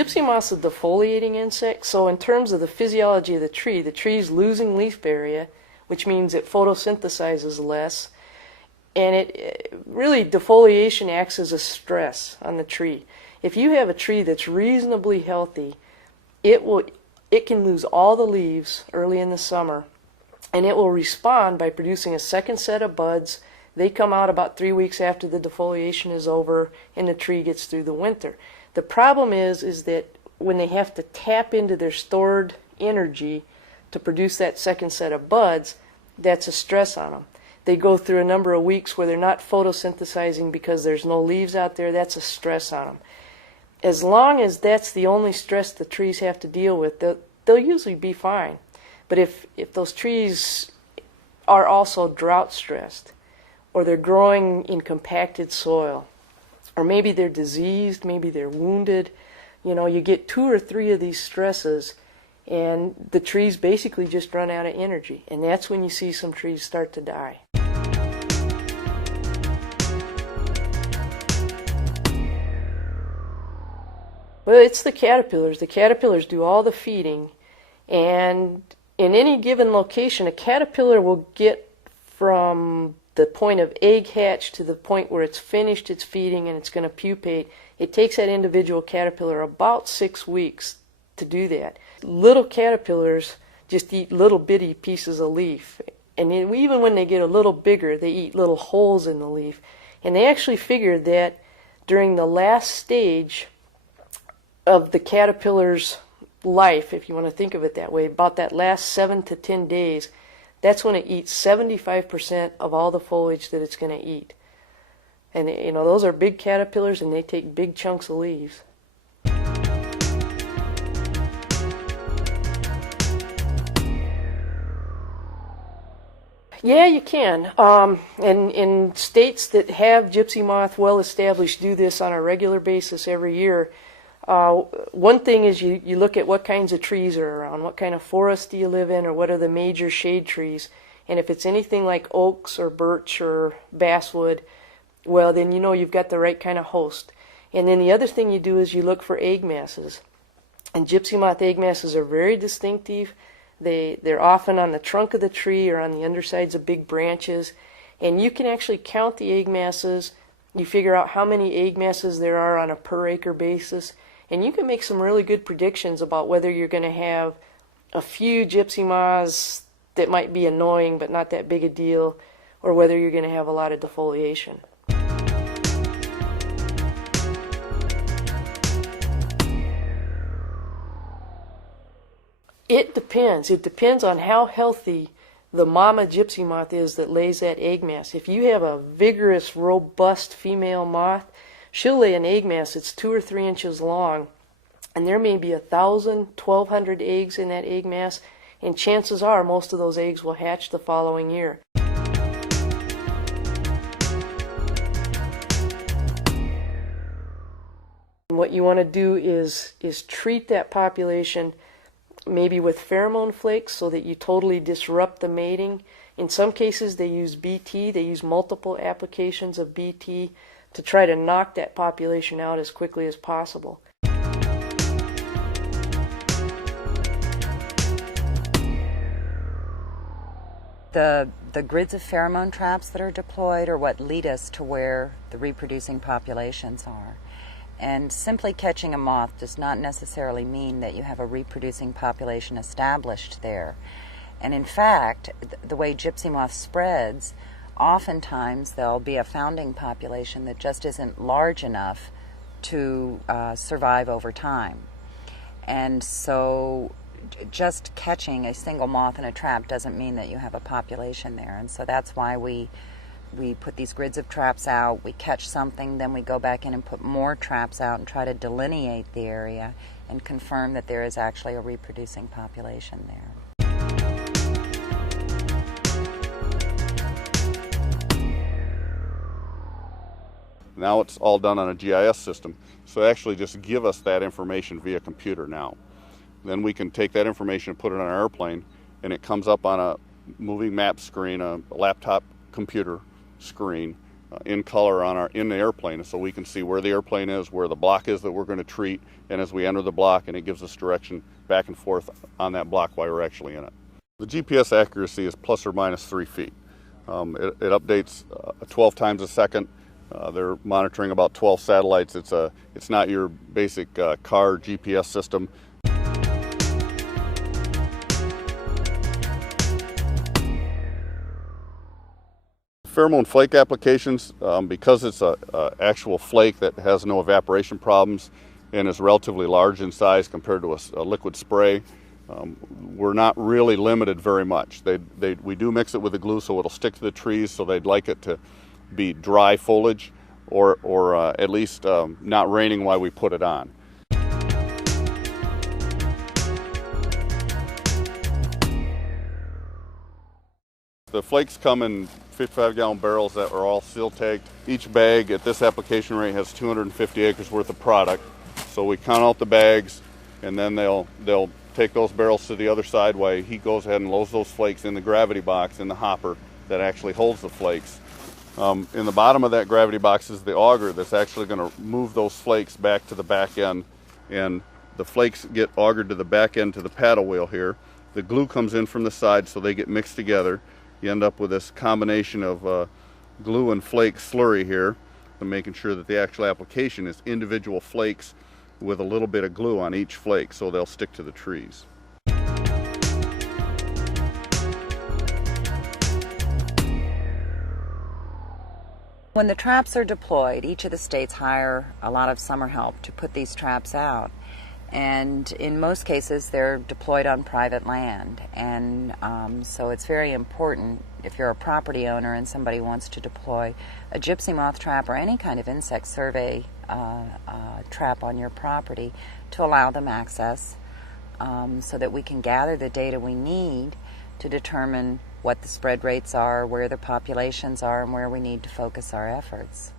gypsy moth's a defoliating insect, so in terms of the physiology of the tree's losing leaf area, which means it photosynthesizes less, and really defoliation acts as a stress on the tree. If you have a tree that's reasonably healthy, it can lose all the leaves early in the summer, and it will respond by producing a second set of buds. They come out about 3 weeks after the defoliation is over and the tree gets through the winter. The problem is that when they have to tap into their stored energy to produce that second set of buds, that's a stress on them. They go through a number of weeks where they're not photosynthesizing because there's no leaves out there. That's a stress on them. As long as that's the only stress the trees have to deal with, they'll usually be fine. But if those trees are also drought stressed, or they're growing in compacted soil, or maybe they're diseased, maybe they're wounded, you get 2 or 3 of these stresses and the trees basically just run out of energy. And that's when you see some trees start to die. Well, it's the caterpillars. The caterpillars do all the feeding, and in any given location, a caterpillar will get from the point of egg hatch to the point where it's finished its feeding and it's going to pupate. It takes that individual caterpillar about 6 weeks to do that. Little caterpillars just eat little bitty pieces of leaf, and even when they get a little bigger, they eat little holes in the leaf. And they actually figured that during the last stage of the caterpillar's life, if you want to think of it that way, about that last 7 to 10 days, that's when it eats 75% of all the foliage that it's going to eat. And those are big caterpillars, and they take big chunks of leaves. Yeah, you can. And in states that have gypsy moth well established do this on a regular basis every year. One thing is you look at what kinds of trees are around, what kind of forest do you live in, or what are the major shade trees. And if it's anything like oaks or birch or basswood, well, then you've got the right kind of host. And then the other thing you do is you look for egg masses. And gypsy moth egg masses are very distinctive. They're often on the trunk of the tree or on the undersides of big branches. And you can actually count the egg masses. You figure out how many egg masses there are on a per acre basis. And you can make some really good predictions about whether you're going to have a few gypsy moths that might be annoying but not that big a deal, or whether you're going to have a lot of defoliation. It depends. It depends on how healthy the mama gypsy moth is that lays that egg mass. If you have a vigorous, robust female moth, she'll lay an egg mass that's 2 or 3 inches long, and there may be 1,000, 1,200 eggs in that egg mass, and chances are most of those eggs will hatch the following year. What you want to do is treat that population maybe with pheromone flakes so that you totally disrupt the mating. In some cases they use BT, they use multiple applications of BT to try to knock that population out as quickly as possible. The grids of pheromone traps that are deployed are what lead us to where the reproducing populations are. And simply catching a moth does not necessarily mean that you have a reproducing population established there. And in fact, the way gypsy moth spreads, oftentimes there'll be a founding population that just isn't large enough to survive over time. And so just catching a single moth in a trap doesn't mean that you have a population there. And so that's why we put these grids of traps out, we catch something, then we go back in and put more traps out and try to delineate the area and confirm that there is actually a reproducing population there. Now it's all done on a GIS system, so actually just give us that information via computer now. Then we can take that information and put it on an airplane, and it comes up on a moving map screen, a laptop computer screen, in color in the airplane, so we can see where the airplane is, where the block is that we're going to treat, and as we enter the block, and it gives us direction back and forth on that block while we're actually in it. The GPS accuracy is plus or minus 3 feet. It updates 12 times a second. They're monitoring about 12 satellites. It's not your basic car GPS system. Pheromone flake applications, because it's a actual flake that has no evaporation problems and is relatively large in size compared to a liquid spray, we're not really limited very much. We do mix it with the glue so it'll stick to the trees, so they'd like it to be dry foliage or at least not raining while we put it on. The flakes come in 55-gallon barrels that are all seal tagged. Each bag at this application rate has 250 acres worth of product. So we count out the bags, and then they'll take those barrels to the other side while he goes ahead and loads those flakes in the gravity box in the hopper that actually holds the flakes. In the bottom of that gravity box is the auger that's actually going to move those flakes back to the back end, and the flakes get augered to the back end to the paddle wheel here. The glue comes in from the side, so they get mixed together. You end up with this combination of glue and flake slurry here, and making sure that the actual application is individual flakes with a little bit of glue on each flake so they'll stick to the trees. When the traps are deployed, each of the states hire a lot of summer help to put these traps out. And in most cases, they're deployed on private land. And so it's very important, if you're a property owner and somebody wants to deploy a gypsy moth trap or any kind of insect survey trap on your property, to allow them access so that we can gather the data we need to determine what the spread rates are, where the populations are, and where we need to focus our efforts.